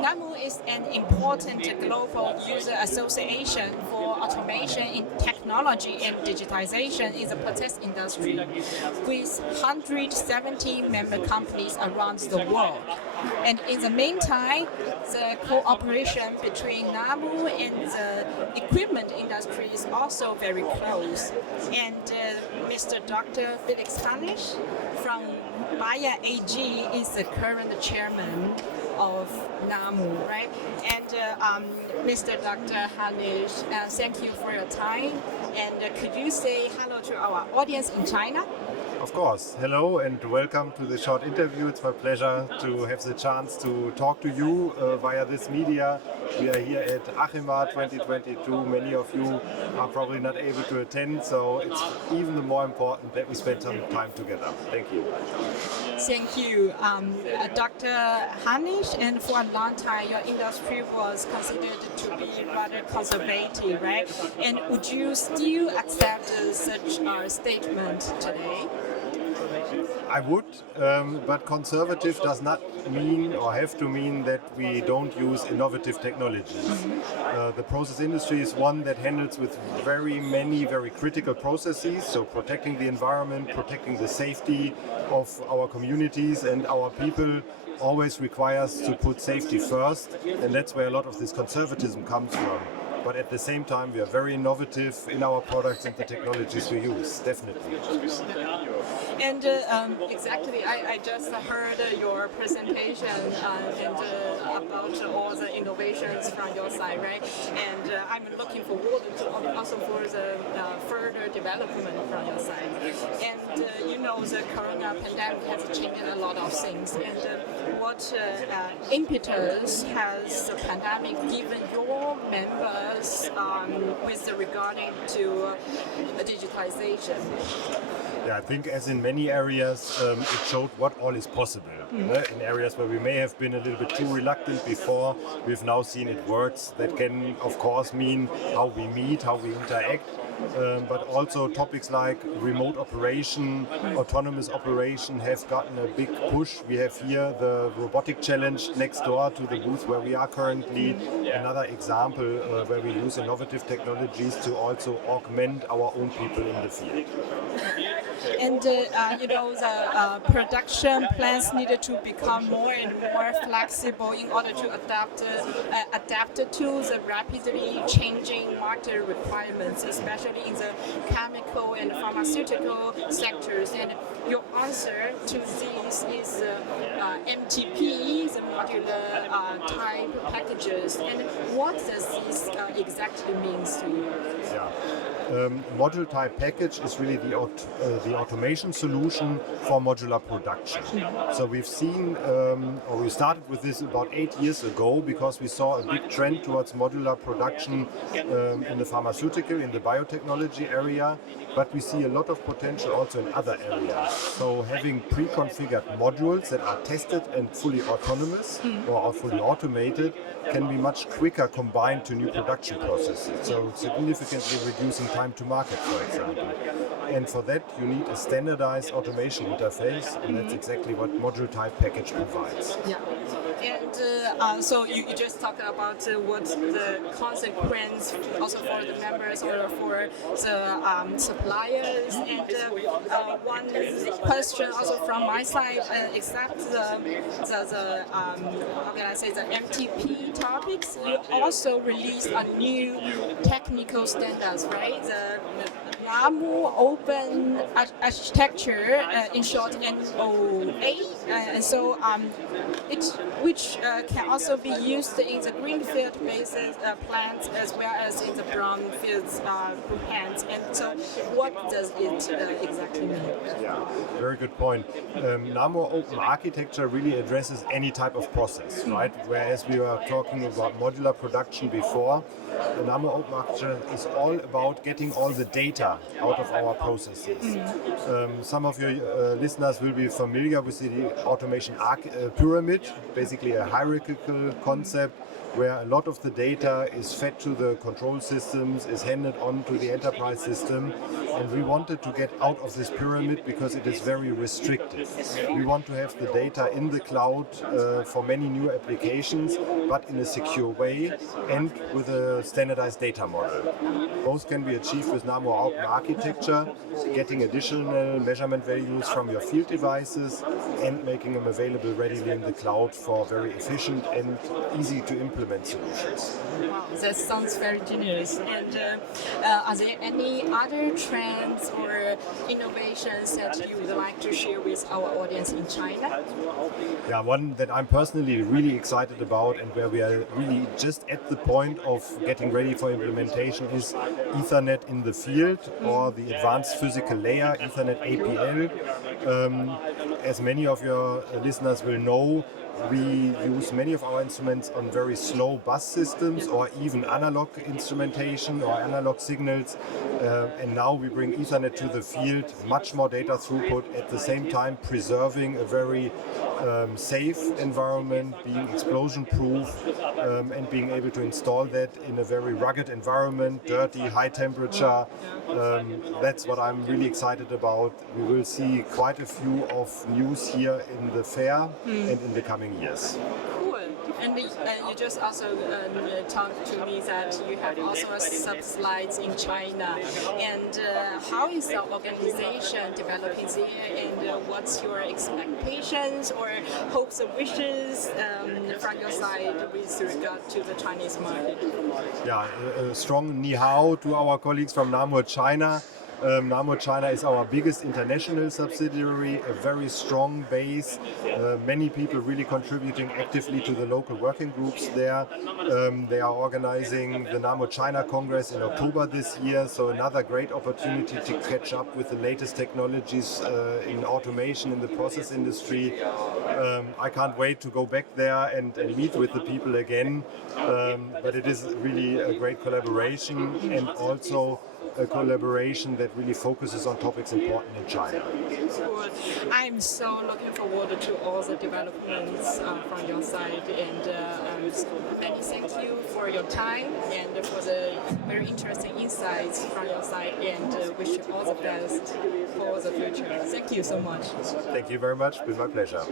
Namur is an important global user association for automation in technology and digitization in the process industry, with 170 member companies around the world. And in the meantime, the cooperation between Namur and the equipment industry is also very close. And Mr. Dr. Felix Hanisch from Bayer AG is the current chairman of Namur, right? And Mr. Dr. Hanisch, thank you for your time. And could you say hello to our audience in China? Of course. Hello and welcome to the short interview. It's my pleasure to have the chance to talk to you via this media. We are here at Achema 2022. Many of you are probably not able to attend, so it's even more important that we spend some time together. Thank you. Thank you. Dr. Hanisch, and for a long time your industry was considered to be rather conservative, right? And would you still accept such a statement today? I would, but conservative does not mean or have to mean that we don't use innovative technologies. The process industry is one that handles with very many very critical processes, so protecting the environment, protecting the safety of our communities and our people always requires to put safety first, and that's where a lot of this conservatism comes from. But at the same time, we are very innovative in our products and the technologies we use, definitely. And exactly, I just heard your presentation and about all the innovations from your side, right? And I'm looking forward to also for the further development from your side. And the corona pandemic has changed a lot of things. And what impetus has the pandemic given your members with regarding to digitization? Yeah, I think as in many areas, it showed what all is possible. In areas where we may have been a little bit too reluctant before, we've now seen it works. That can, of course, mean how we meet, how we interact, but also topics like remote operation, autonomous operation have gotten a big push. We have here the robotic challenge next door to the booth where we are currently. Another example where we use innovative technologies to also augment our own people in the field. And the production plans needed to become more and more flexible in order to adapt to the rapidly changing market requirements, especially in the chemical and pharmaceutical sectors. And your answer to this is MTP, the modular type packages. And what does this exactly mean to you? Yeah. Module type package is really the automation solution for modular production. So we've seen, or we started with this about 8 years ago because we saw a big trend towards modular production in the pharmaceutical, in the biotechnology area, but we see a lot of potential also in other areas. So having pre-configured modules that are tested and fully autonomous or are fully automated can be much quicker combined to new production processes. So significantly reducing time to market, for example. And for that, you need a standardized automation interface, and that's exactly what module type package provides. Yeah. And so you just talked about what the consequence also for the members or for the suppliers. And one question also from my side, except the how can I say, the MTP topics, you also released a new technical standards, right? The Namur Open Architecture, in short NOA, and so which can also be used in the greenfield basis plants as well as in the brownfield plants. And so, what does it exactly mean? Yeah, very good point. Namur Open Architecture really addresses any type of process, right? Whereas we were talking about modular production before, the Namur Open Architecture is all about getting all the data out of our processes. Some of your listeners will be familiar with the automation pyramid, basically a hierarchical concept where a lot of the data is fed to the control systems, is handed on to the enterprise system, and we wanted to get out of this pyramid because it is very restrictive. We want to have the data in the cloud for many new applications, but in a secure way and with a standardized data model. Both can be achieved with Namur open architecture, getting additional measurement values from your field devices and making them available readily in the cloud for very efficient and easy to implement solutions. Wow, that sounds very genius. And are there any other trends or innovations that you would like to share with our audience in China? Yeah, one that I'm personally really excited about and where we are really just at the point of getting ready for implementation is Ethernet in the field, or the advanced physical layer, Ethernet APL. As many of your listeners will know, we use many of our instruments on very slow bus systems or even analog instrumentation or analog signals, and now we bring Ethernet to the field, much more data throughput, at the same time preserving a very safe environment, being explosion proof, and being able to install that in a very rugged environment, dirty, high temperature. That's what I'm really excited about. We will see quite a few of news here in the fair and in the coming years. Cool. And you just also talked to me that you have also some slides in China. And how is the organization developing there, and what's your expectations or hopes and wishes from your side with regard to the Chinese market? Yeah, a strong ni hao to our colleagues from Namur China. Namur China is our biggest international subsidiary, a very strong base, many people really contributing actively to the local working groups there. They are organizing the Namur China Congress in October this year, so another great opportunity to catch up with the latest technologies in automation in the process industry. I can't wait to go back there and meet with the people again, but it is really a great collaboration, and also a collaboration that really focuses on topics important in China. Cool. I'm so looking forward to all the developments from your side, and many thank you for your time and for the very interesting insights from your side, and wish you all the best for the future. Thank you so much. Thank you very much. It's been my pleasure.